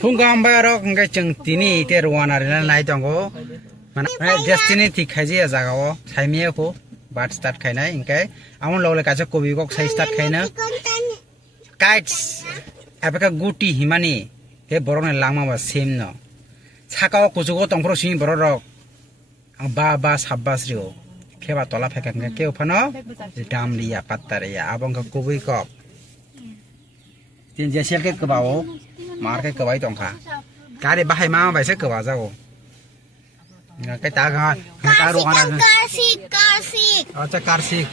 Funga ambayaro kungke jeng tini ite ruwana rina nai tongo. Mana destiny tik khaji jagao saimiya ko bat start khainai ingkai amon lole kacha kobi kok sai start khaina. Kites apeka guti himani he borone langma ba same no. Sakao kujugo tongpro simi bororok ba sabbas rio. Keba tola pheka ngke keu phano dam liya patta ya abong ka kobi kok. Tin jesel ke kebao mar ke kebai tongkha. Kare bahai ma bai se keba jago. Cái ta ngon, ta ruộng này. Karsik. Acha karsik.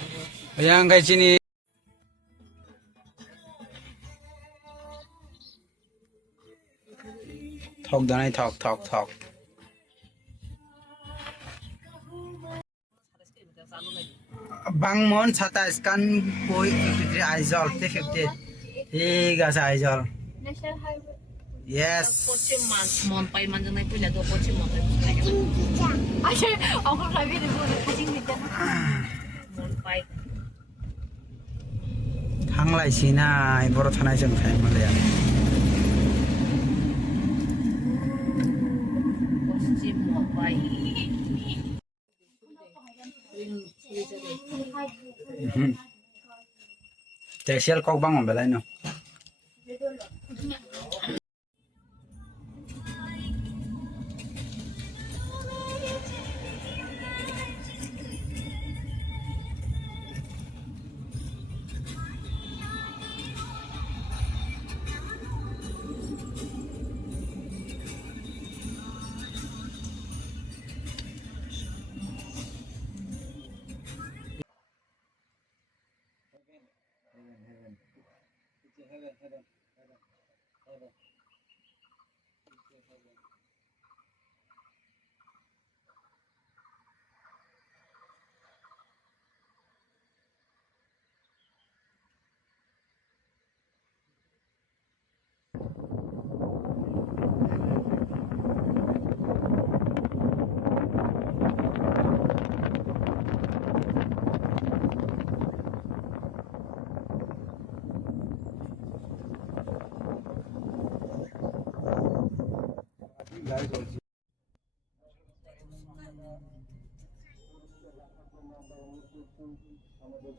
Yang kai chini. Thok danai thok. Bangmon sata scan koi 53 aizol 50. ঠিক আছে aizol. Yes. Pochin mon pai man janai punya do pochin mon. Aje aku lagi di bulan pochin kita. Mon pai. Thanglaisina iboro thanai jeng thai malaya. Pochin mon pai. Texel kok bang belai no. আমাদের